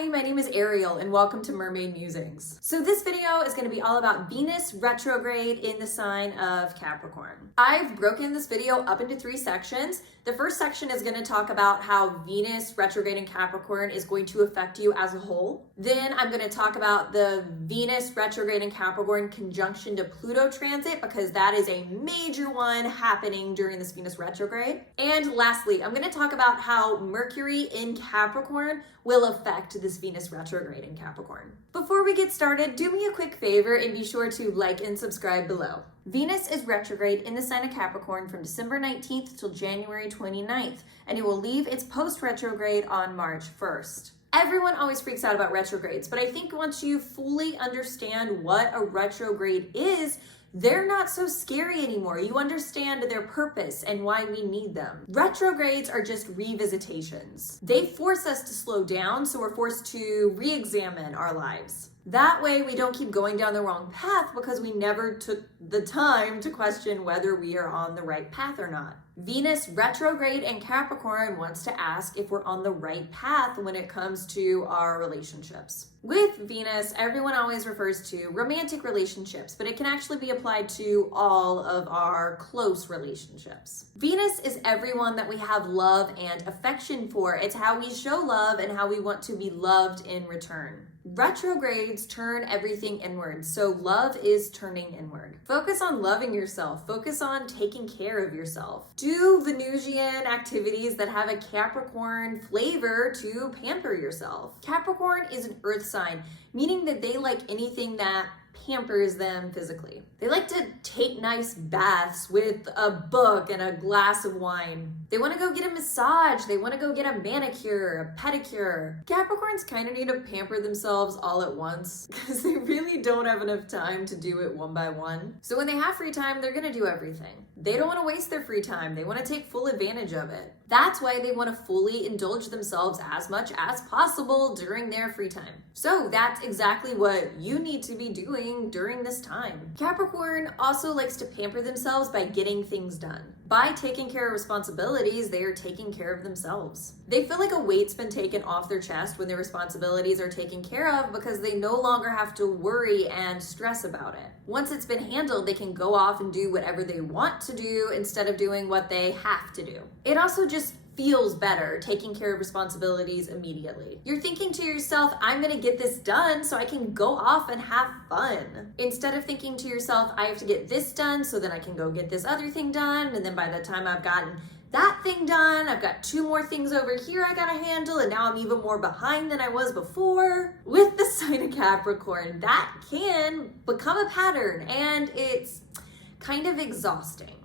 Hi, my name is Ariel and welcome to Mermaid Musings. So this video is going to be all about Venus retrograde in the sign of Capricorn. I've broken this video up into 3 sections. The first section is going to talk about how Venus retrograde in Capricorn is going to affect you as a whole. Then I'm going to talk about the Venus retrograde in Capricorn conjunction to Pluto transit because that is a major one happening during this Venus retrograde. And lastly, I'm going to talk about how Mercury in Capricorn will affect this Venus retrograde in Capricorn. Before we get started, do me a quick favor and be sure to like and subscribe below. Venus is retrograde in the sign of Capricorn from December 19th till January 29th, and it will leave its post-retrograde on March 1st. Everyone always freaks out about retrogrades, but I think once you fully understand what a retrograde is, they're not so scary anymore. You understand their purpose and why we need them. Retrogrades are just revisitations. They force us to slow down, so we're forced to re-examine our lives. That way we don't keep going down the wrong path because we never took the time to question whether we are on the right path or not. Venus retrograde in Capricorn wants to ask if we're on the right path when it comes to our relationships. With Venus, everyone always refers to romantic relationships, but it can actually be applied to all of our close relationships. Venus is everyone that we have love and affection for. It's how we show love and how we want to be loved in return. Retrogrades turn everything inward, so love is turning inward. Focus on loving yourself. Focus on taking care of yourself. Do Venusian activities that have a Capricorn flavor to pamper yourself. Capricorn is an earth sign, meaning that they like anything that pampers them physically. They like to take nice baths with a book and a glass of wine. They want to go get a massage. They want to go get a manicure, a pedicure. Capricorns kind of need to pamper themselves all at once because they really don't have enough time to do it one by one. So when they have free time, they're going to do everything. They don't want to waste their free time. They want to take full advantage of it. That's why they want to fully indulge themselves as much as possible during their free time. So that's exactly what you need to be doing during this time. Capricorn also likes to pamper themselves by getting things done. By taking care of responsibilities, they are taking care of themselves. They feel like a weight's been taken off their chest when their responsibilities are taken care of because they no longer have to worry and stress about it. Once it's been handled, they can go off and do whatever they want to do instead of doing what they have to do. It also just feels better taking care of responsibilities immediately. You're thinking to yourself, I'm gonna get this done so I can go off and have fun. Instead of thinking to yourself, I have to get this done so then I can go get this other thing done, and then by the time I've gotten that thing done, I've got 2 more things over here I gotta handle, and now I'm even more behind than I was before. With the sign of Capricorn, that can become a pattern, and it's kind of exhausting.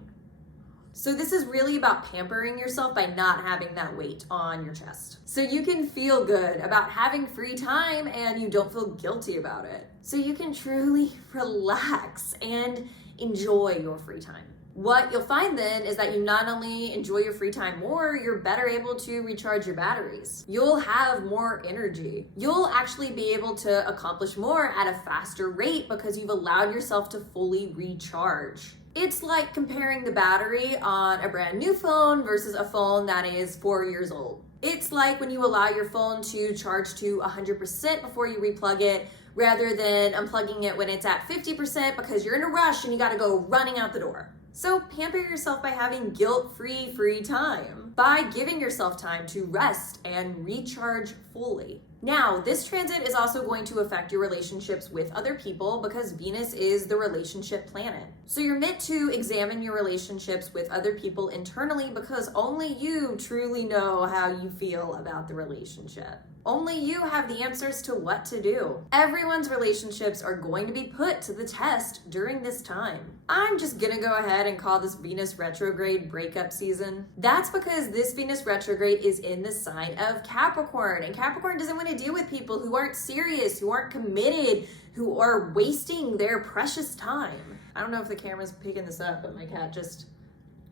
So this is really about pampering yourself by not having that weight on your chest. So you can feel good about having free time and you don't feel guilty about it. So you can truly relax and enjoy your free time. What you'll find then is that you not only enjoy your free time more, you're better able to recharge your batteries. You'll have more energy. You'll actually be able to accomplish more at a faster rate because you've allowed yourself to fully recharge. It's like comparing the battery on a brand new phone versus a phone that is 4 years old. It's like when you allow your phone to charge to 100% before you replug it, rather than unplugging it when it's at 50% because you're in a rush and you gotta go running out the door. So pamper yourself by having guilt-free free time, by giving yourself time to rest and recharge fully. Now, this transit is also going to affect your relationships with other people because Venus is the relationship planet. So you're meant to examine your relationships with other people internally because only you truly know how you feel about the relationship. Only you have the answers to what to do. Everyone's relationships are going to be put to the test during this time. I'm just gonna go ahead and call this Venus retrograde breakup season. That's because this Venus retrograde is in the sign of Capricorn, and Capricorn doesn't want to deal with people who aren't serious, who aren't committed, who are wasting their precious time. I don't know if the camera's picking this up, but my cat just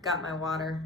got my water.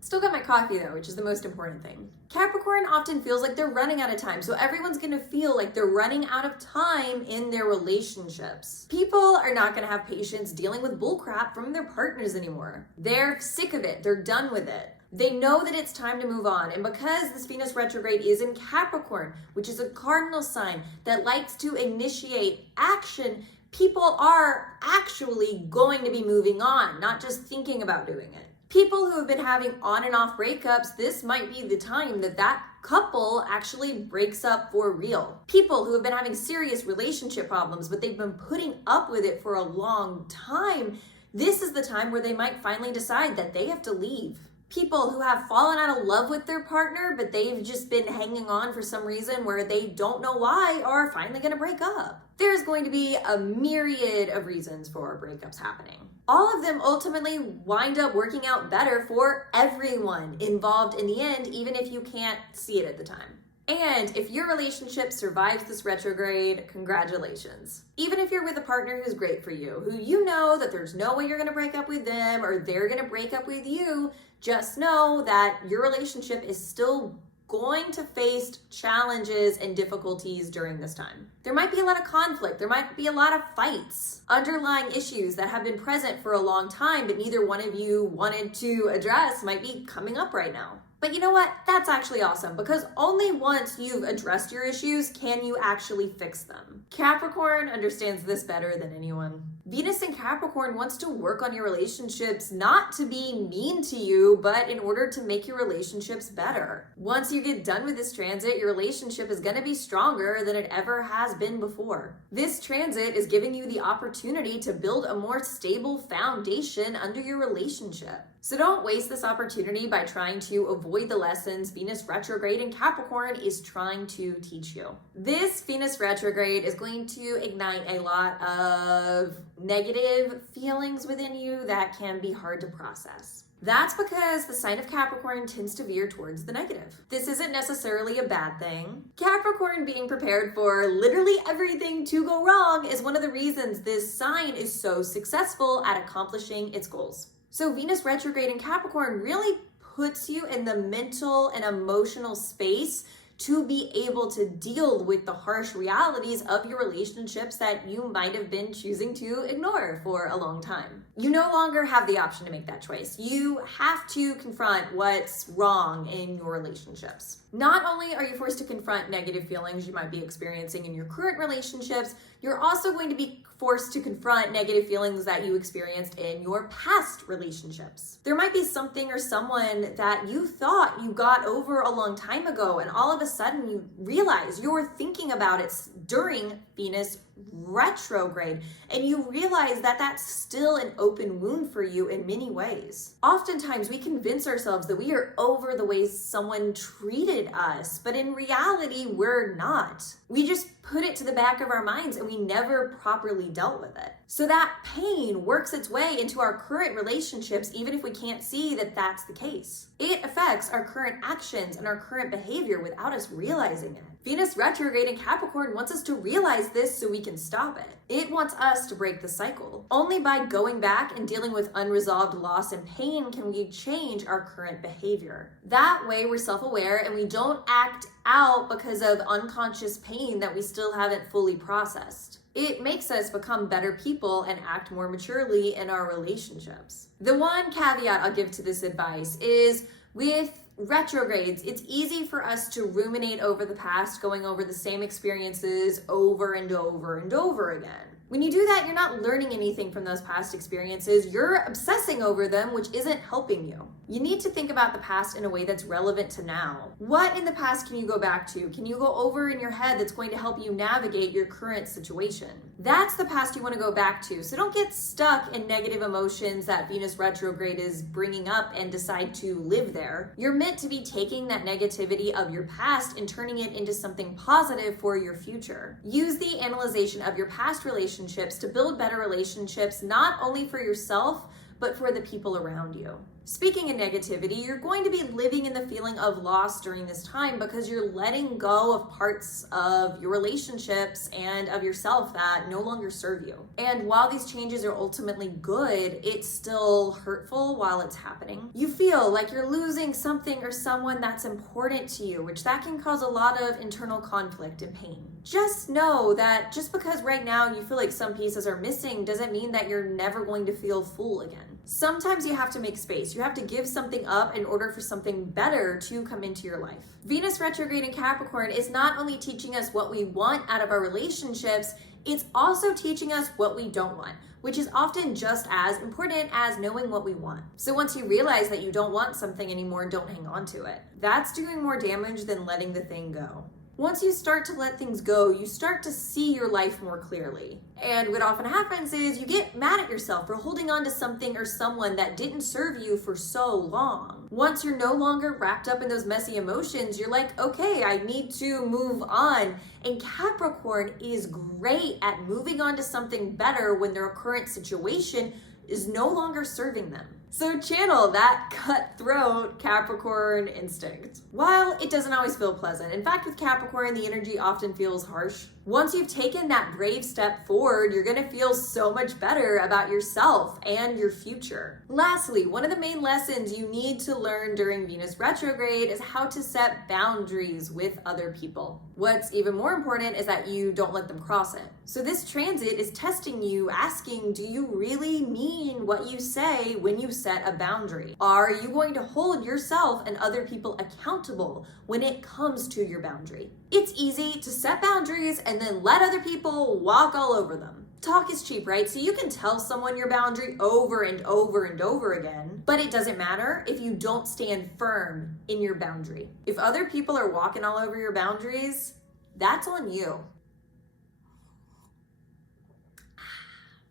Still got my coffee though, which is the most important thing. Capricorn often feels like they're running out of time, so everyone's gonna feel like they're running out of time in their relationships. People are not gonna have patience dealing with bullcrap from their partners anymore. They're sick of it, they're done with it. They know that it's time to move on. And because this Venus retrograde is in Capricorn, which is a cardinal sign that likes to initiate action, people are actually going to be moving on, not just thinking about doing it. People who have been having on and off breakups, this might be the time that couple actually breaks up for real. People who have been having serious relationship problems, but they've been putting up with it for a long time, this is the time where they might finally decide that they have to leave. People who have fallen out of love with their partner, but they've just been hanging on for some reason where they don't know why, are finally going to break up. There's going to be a myriad of reasons for breakups happening. All of them ultimately wind up working out better for everyone involved in the end, even if you can't see it at the time. And if your relationship survives this retrograde, congratulations. Even if you're with a partner who's great for you, who you know that there's no way you're going to break up with them or they're going to break up with you, just know that your relationship is still going to face challenges and difficulties during this time. There might be a lot of conflict. There might be a lot of fights, underlying issues that have been present for a long time, but neither one of you wanted to address might be coming up right now. But you know what? That's actually awesome, because only once you've addressed your issues can you actually fix them. Capricorn understands this better than anyone. Venus in Capricorn wants to work on your relationships, not to be mean to you, but in order to make your relationships better. Once you get done with this transit, your relationship is going to be stronger than it ever has been before. This transit is giving you the opportunity to build a more stable foundation under your relationship. So don't waste this opportunity by trying to avoid the lessons Venus retrograde in Capricorn is trying to teach you. This Venus retrograde is going to ignite a lot of negative feelings within you that can be hard to process. That's because the sign of Capricorn tends to veer towards the negative. This isn't necessarily a bad thing. Capricorn being prepared for literally everything to go wrong is one of the reasons this sign is so successful at accomplishing its goals. So Venus retrograde in Capricorn really puts you in the mental and emotional space to be able to deal with the harsh realities of your relationships that you might have been choosing to ignore for a long time. You no longer have the option to make that choice. You have to confront what's wrong in your relationships. Not only are you forced to confront negative feelings you might be experiencing in your current relationships, you're also going to be forced to confront negative feelings that you experienced in your past relationships. There might be something or someone that you thought you got over a long time ago, and all of a sudden you realize you're thinking about it during Venus retrograde, and you realize that that's still an open wound for you in many ways. Oftentimes we convince ourselves that we are over the way someone treated us, but in reality we're not. We just put it to the back of our minds and we never properly dealt with it. So that pain works its way into our current relationships, even if we can't see that that's the case. It affects our current actions and our current behavior without us realizing it. Venus retrograde in Capricorn wants us to realize this so we can stop it. It wants us to break the cycle. Only by going back and dealing with unresolved loss and pain can we change our current behavior. That way we're self-aware and we don't act out because of unconscious pain that we still haven't fully processed. It makes us become better people and act more maturely in our relationships. The one caveat I'll give to this advice is with retrogrades, it's easy for us to ruminate over the past, going over the same experiences over and over and over again. When you do that, you're not learning anything from those past experiences. You're obsessing over them, which isn't helping you. You need to think about the past in a way that's relevant to now. What in the past can you go back to? Can you go over in your head that's going to help you navigate your current situation? That's the past you want to go back to. So don't get stuck in negative emotions that Venus retrograde is bringing up and decide to live there. You're meant to be taking that negativity of your past and turning it into something positive for your future. Use the analyzation of your past relationships to build better relationships, not only for yourself, but for the people around you. Speaking of negativity, you're going to be living in the feeling of loss during this time because you're letting go of parts of your relationships and of yourself that no longer serve you. And while these changes are ultimately good, it's still hurtful while it's happening. You feel like you're losing something or someone that's important to you, which that can cause a lot of internal conflict and pain. Just know that just because right now you feel like some pieces are missing doesn't mean that you're never going to feel full again. Sometimes you have to make space. You have to give something up in order for something better to come into your life. Venus retrograde in Capricorn is not only teaching us what we want out of our relationships, it's also teaching us what we don't want, which is often just as important as knowing what we want. So once you realize that you don't want something anymore, don't hang on to it. That's doing more damage than letting the thing go. Once you start to let things go, you start to see your life more clearly. And what often happens is you get mad at yourself for holding on to something or someone that didn't serve you for so long. Once you're no longer wrapped up in those messy emotions, you're like, okay, I need to move on. And Capricorn is great at moving on to something better when their current situation is no longer serving them. So channel that cutthroat Capricorn instinct. While it doesn't always feel pleasant, in fact, with Capricorn, the energy often feels harsh. Once you've taken that brave step forward, you're gonna feel so much better about yourself and your future. Lastly, one of the main lessons you need to learn during Venus retrograde is how to set boundaries with other people. What's even more important is that you don't let them cross it. So this transit is testing you, asking, do you really mean what you say when you set a boundary? Are you going to hold yourself and other people accountable when it comes to your boundary? It's easy to set boundaries and then let other people walk all over them. Talk is cheap, right? So you can tell someone your boundary over and over and over again, but it doesn't matter if you don't stand firm in your boundary. If other people are walking all over your boundaries, that's on you.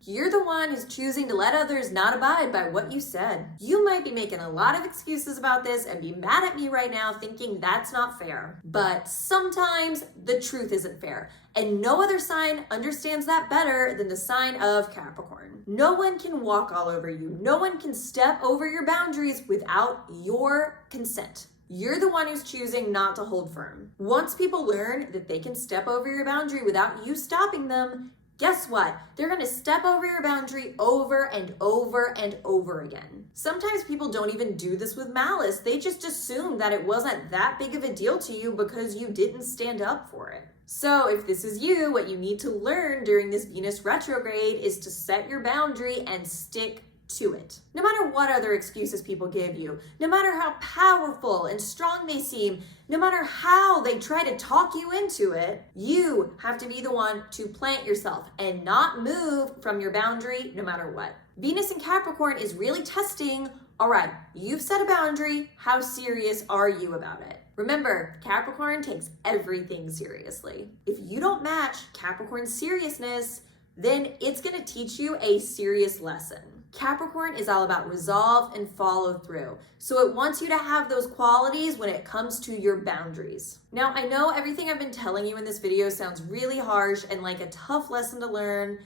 You're the one who's choosing to let others not abide by what you said. You might be making a lot of excuses about this and be mad at me right now thinking that's not fair. But sometimes the truth isn't fair. And no other sign understands that better than the sign of Capricorn. No one can walk all over you. No one can step over your boundaries without your consent. You're the one who's choosing not to hold firm. Once people learn that they can step over your boundary without you stopping them, guess what? They're gonna step over your boundary over and over and over again. Sometimes people don't even do this with malice. They just assume that it wasn't that big of a deal to you because you didn't stand up for it. So if this is you, what you need to learn during this Venus retrograde is to set your boundary and stick to it. No matter what other excuses people give you, no matter how powerful and strong they seem, no matter how they try to talk you into it, you have to be the one to plant yourself and not move from your boundary no matter what. Venus in Capricorn is really testing, all right, you've set a boundary, how serious are you about it? Remember, Capricorn takes everything seriously. If you don't match Capricorn's seriousness, then it's gonna teach you a serious lesson. Capricorn is all about resolve and follow through. So it wants you to have those qualities when it comes to your boundaries. Now, I know everything I've been telling you in this video sounds really harsh and like a tough lesson to learn,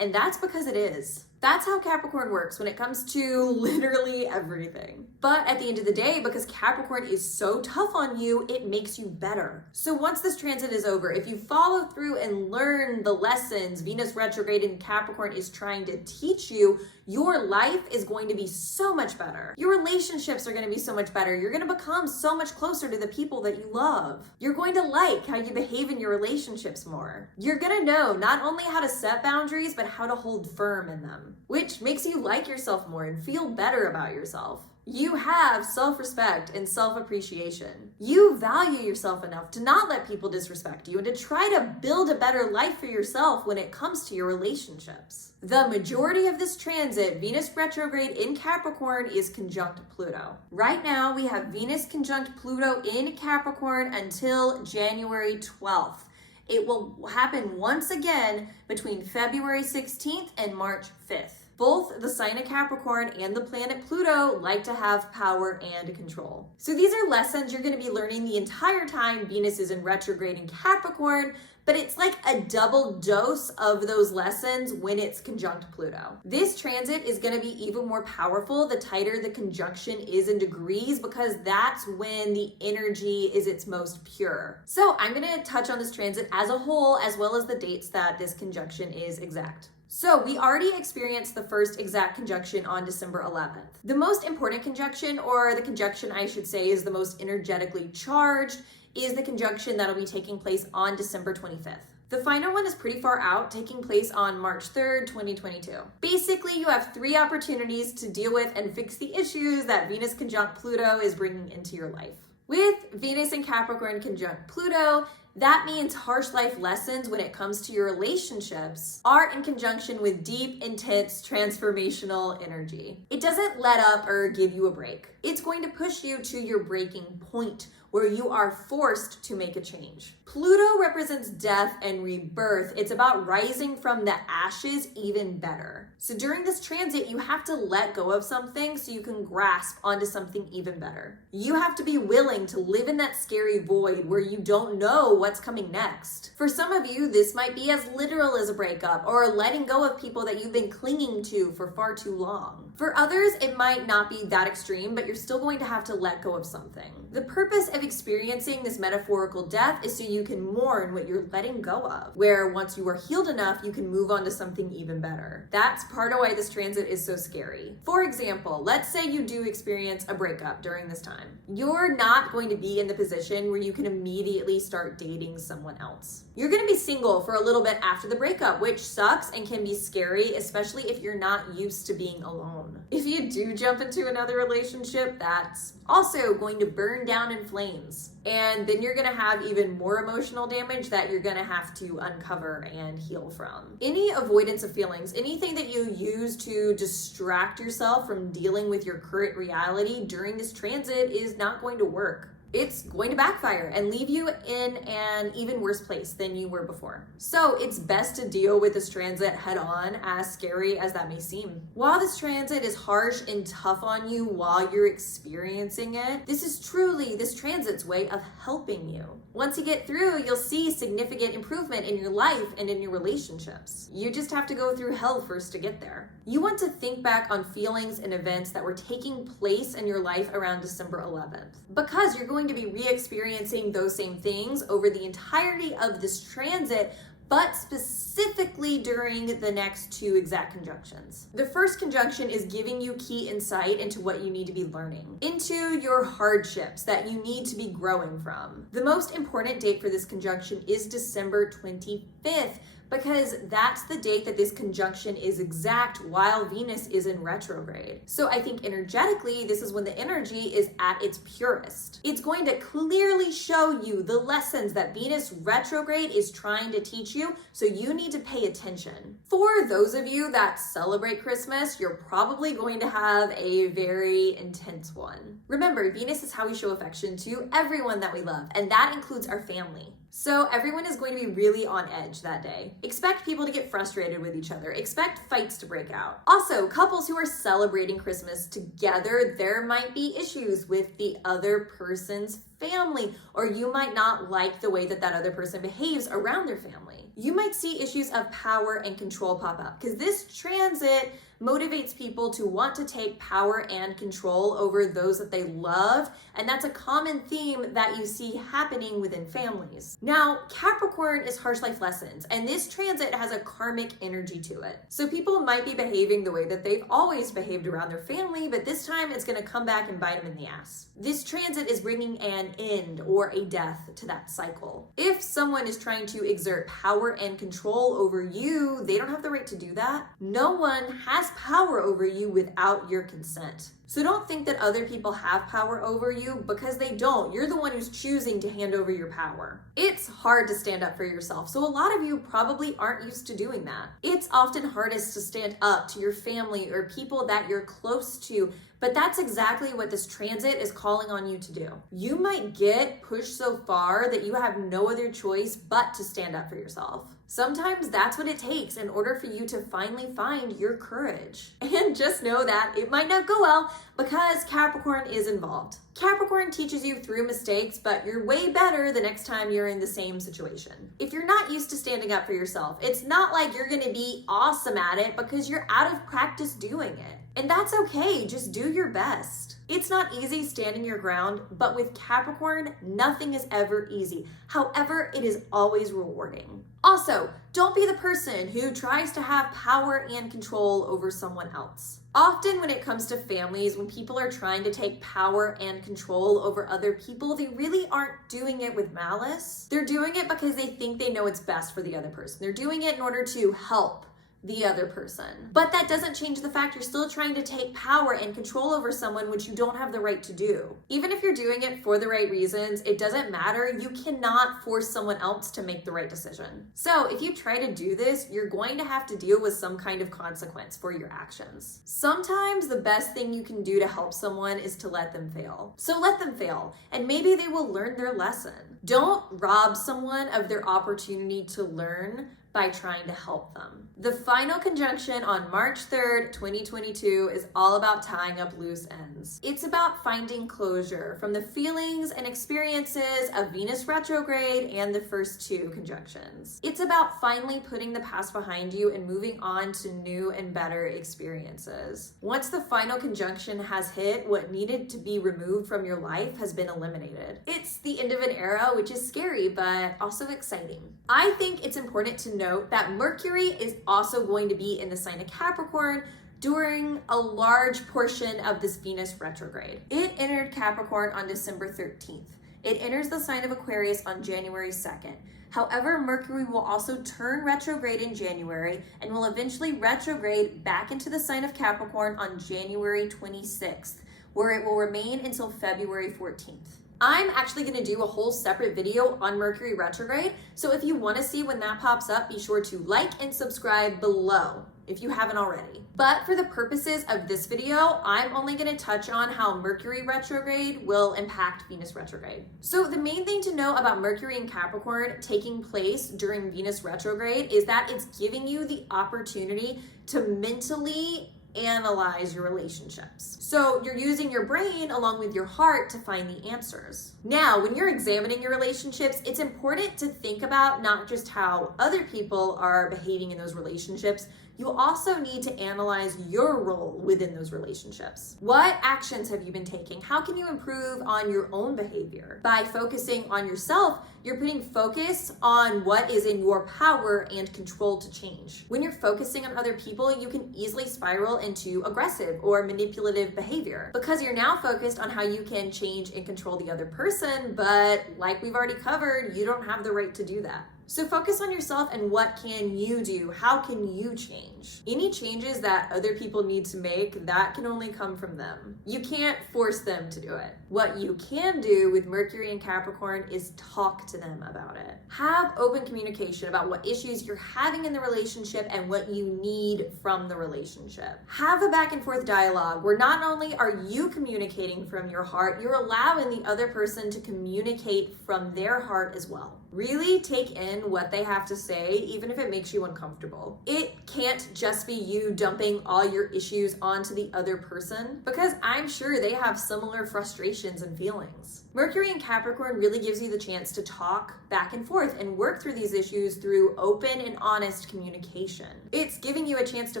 and that's because it is. That's how Capricorn works when it comes to literally everything. But at the end of the day, because Capricorn is so tough on you, it makes you better. So once this transit is over, if you follow through and learn the lessons Venus retrograde in Capricorn is trying to teach you, your life is going to be so much better. Your relationships are going to be so much better. You're going to become so much closer to the people that you love. You're going to like how you behave in your relationships more. You're going to know not only how to set boundaries, but how to hold firm in them, which makes you like yourself more and feel better about yourself. You have self-respect and self-appreciation. You value yourself enough to not let people disrespect you and to try to build a better life for yourself when it comes to your relationships. The majority of this transit, Venus retrograde in Capricorn, is conjunct Pluto. Right now, we have Venus conjunct Pluto in Capricorn until January 12th. It will happen once again between February 16th and March 5th. Both the sign of Capricorn and the planet Pluto like to have power and control. So these are lessons you're going to be learning the entire time Venus is in retrograde in Capricorn, but it's like a double dose of those lessons when it's conjunct Pluto. This transit is going to be even more powerful the tighter the conjunction is in degrees, because that's when the energy is its most pure. So I'm going to touch on this transit as a whole, as well as the dates that this conjunction is exact. So we already experienced the first exact conjunction on December 11th. The most important conjunction, or the conjunction I should say is the most energetically charged, is the conjunction that'll be taking place on December 25th. The final one is pretty far out, taking place on March 3rd, 2022. Basically, you have 3 opportunities to deal with and fix the issues that Venus conjunct Pluto is bringing into your life. With Venus and Capricorn conjunct Pluto, that means harsh life lessons when it comes to your relationships are in conjunction with deep, intense, transformational energy. It doesn't let up or give you a break. It's going to push you to your breaking point where you are forced to make a change. Pluto represents death and rebirth. It's about rising from the ashes even better. So during this transit, you have to let go of something so you can grasp onto something even better. You have to be willing to live in that scary void where you don't know what's coming next. For some of you, this might be as literal as a breakup or letting go of people that you've been clinging to for far too long. For others, it might not be that extreme, but you're still going to have to let go of something. The purpose of experiencing this metaphorical death is so you can mourn what you're letting go of, where once you are healed enough, you can move on to something even better. That's part of why this transit is so scary. For example, let's say you do experience a breakup during this time. You're not going to be in the position where you can immediately start dating someone else. You're going to be single for a little bit after the breakup, which sucks and can be scary, especially if you're not used to being alone. If you do jump into another relationship, that's also going to burn down in flames. And then you're going to have even more emotional damage that you're going to have to uncover and heal from. Any avoidance of feelings, anything that you use to distract yourself from dealing with your current reality during this transit is not going to work. It's going to backfire and leave you in an even worse place than you were before. So it's best to deal with this transit head on, as scary as that may seem. While this transit is harsh and tough on you while you're experiencing it, this is truly this transit's way of helping you. Once you get through, you'll see significant improvement in your life and in your relationships. You just have to go through hell first to get there. You want to think back on feelings and events that were taking place in your life around December 11th, because you're going to be re-experiencing those same things over the entirety of this transit, but specifically during the next 2 exact conjunctions. The first conjunction is giving you key insight into what you need to be learning, into your hardships that you need to be growing from. The most important date for this conjunction is December 25th, because that's the date that this conjunction is exact while Venus is in retrograde. So I think energetically, this is when the energy is at its purest. It's going to clearly show you the lessons that Venus retrograde is trying to teach you, so you need to pay attention. For those of you that celebrate Christmas, you're probably going to have a very intense one. Remember, Venus is how we show affection to everyone that we love, and that includes our family. So everyone is going to be really on edge that day. Expect people to get frustrated with each other. Expect fights to break out. Also, couples who are celebrating Christmas together, there might be issues with the other person's family, or you might not like the way that that other person behaves around their family. You might see issues of power and control pop up, because this transit motivates people to want to take power and control over those that they love, and that's a common theme that you see happening within families. Now, Capricorn is harsh life lessons, and this transit has a karmic energy to it. So people might be behaving the way that they've always behaved around their family, but this time it's going to come back and bite them in the ass. This transit is bringing an end or a death to that cycle. If someone is trying to exert power and control over you, they don't have the right to do that. No one has power over you without your consent. So don't think that other people have power over you, because they don't. You're the one who's choosing to hand over your power. It's hard to stand up for yourself, so a lot of you probably aren't used to doing that. It's often hardest to stand up to your family or people that you're close to, but that's exactly what this transit is calling on you to do. You might get pushed so far that you have no other choice but to stand up for yourself. Sometimes that's what it takes in order for you to finally find your courage. And just know that it might not go well because Capricorn is involved. Capricorn teaches you through mistakes, but you're way better the next time you're in the same situation. If you're not used to standing up for yourself, it's not like you're gonna be awesome at it because you're out of practice doing it. And that's okay, just do your best. It's not easy standing your ground, but with Capricorn, nothing is ever easy. However, it is always rewarding. Also, don't be the person who tries to have power and control over someone else. Often when it comes to families, when people are trying to take power and control over other people, they really aren't doing it with malice. They're doing it because they think they know what's best for the other person. They're doing it in order to help the other person. But that doesn't change the fact you're still trying to take power and control over someone, which you don't have the right to do. Even if you're doing it for the right reasons, it doesn't matter. You cannot force someone else to make the right decision. So if you try to do this, you're going to have to deal with some kind of consequence for your actions. Sometimes the best thing you can do to help someone is to let them fail. So let them fail, and maybe they will learn their lesson. Don't rob someone of their opportunity to learn by trying to help them. The final conjunction on March 3rd, 2022 is all about tying up loose ends. It's about finding closure from the feelings and experiences of Venus retrograde and the first two conjunctions. It's about finally putting the past behind you and moving on to new and better experiences. Once the final conjunction has hit, what needed to be removed from your life has been eliminated. It's the end of an era, which is scary, but also exciting. I think it's important to note that Mercury is also going to be in the sign of Capricorn during a large portion of this Venus retrograde. It entered Capricorn on December 13th. It enters the sign of Aquarius on January 2nd. However, Mercury will also turn retrograde in January and will eventually retrograde back into the sign of Capricorn on January 26th, where it will remain until February 14th. I'm actually going to do a whole separate video on Mercury retrograde, so if you want to see when that pops up, be sure to like and subscribe below if you haven't already. But for the purposes of this video, I'm only going to touch on how Mercury retrograde will impact Venus retrograde. So the main thing to know about Mercury in Capricorn taking place during Venus retrograde is that it's giving you the opportunity to mentally analyze your relationships. So you're using your brain along with your heart to find the answers. Now, when you're examining your relationships, it's important to think about not just how other people are behaving in those relationships, you also need to analyze your role within those relationships. What actions have you been taking? How can you improve on your own behavior? By focusing on yourself, you're putting focus on what is in your power and control to change. When you're focusing on other people, you can easily spiral into aggressive or manipulative behavior because you're now focused on how you can change and control the other person, but like we've already covered, you don't have the right to do that. So focus on yourself and what can you do? How can you change? Any changes that other people need to make, that can only come from them. You can't force them to do it. What you can do with Mercury and Capricorn is talk to them about it. Have open communication about what issues you're having in the relationship and what you need from the relationship. Have a back and forth dialogue where not only are you communicating from your heart, you're allowing the other person to communicate from their heart as well. Really take in what they have to say, even if it makes you uncomfortable. It can't just be you dumping all your issues onto the other person, because I'm sure they have similar frustrations and feelings. Mercury in Capricorn really gives you the chance to talk back and forth and work through these issues through open and honest communication. It's giving you a chance to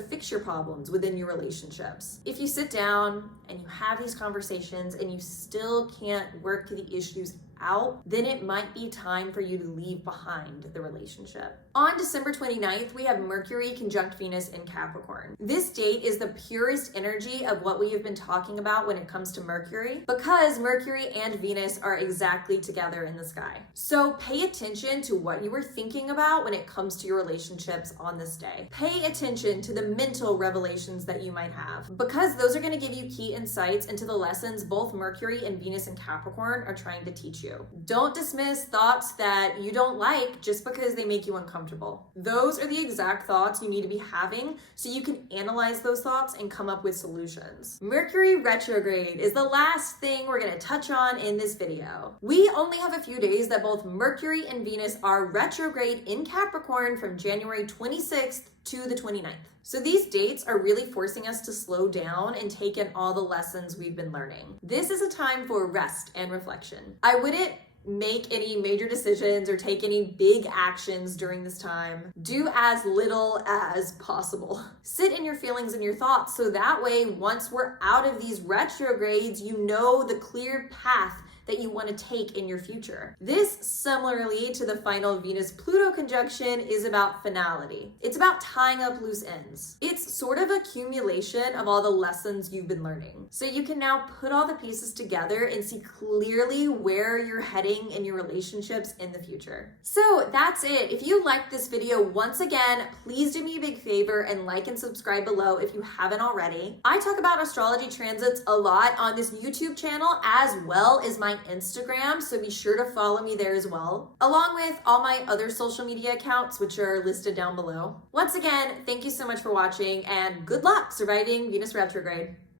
fix your problems within your relationships. If you sit down and you have these conversations and you still can't work the issues out, then it might be time for you to leave behind the relationship. On December 29th, we have Mercury conjunct Venus in Capricorn. This date is the purest energy of what we have been talking about when it comes to Mercury, because Mercury and Venus are exactly together in the sky. So pay attention to what you were thinking about when it comes to your relationships on this day. Pay attention to the mental revelations that you might have, because those are going to give you key insights into the lessons both Mercury and Venus in Capricorn are trying to teach you. Don't dismiss thoughts that you don't like just because they make you uncomfortable. Those are the exact thoughts you need to be having so you can analyze those thoughts and come up with solutions. Mercury retrograde is the last thing we're going to touch on in this video. We only have a few days that both Mercury and Venus are retrograde in Capricorn from January 26th to the 29th. So these dates are really forcing us to slow down and take in all the lessons we've been learning. This is a time for rest and reflection. I wouldn't make any major decisions or take any big actions during this time. Do as little as possible. Sit in your feelings and your thoughts so that way once we're out of these retrogrades, you know the clear path that you want to take in your future. This, similarly to the final Venus-Pluto conjunction, is about finality. It's about tying up loose ends. It's sort of accumulation of all the lessons you've been learning. So you can now put all the pieces together and see clearly where you're heading in your relationships in the future. So that's it. If you liked this video, once again, please do me a big favor and like and subscribe below if you haven't already. I talk about astrology transits a lot on this YouTube channel as well as my Instagram, so be sure to follow me there as well, along with all my other social media accounts, which are listed down below. Once again, thank you so much for watching and good luck surviving Venus retrograde.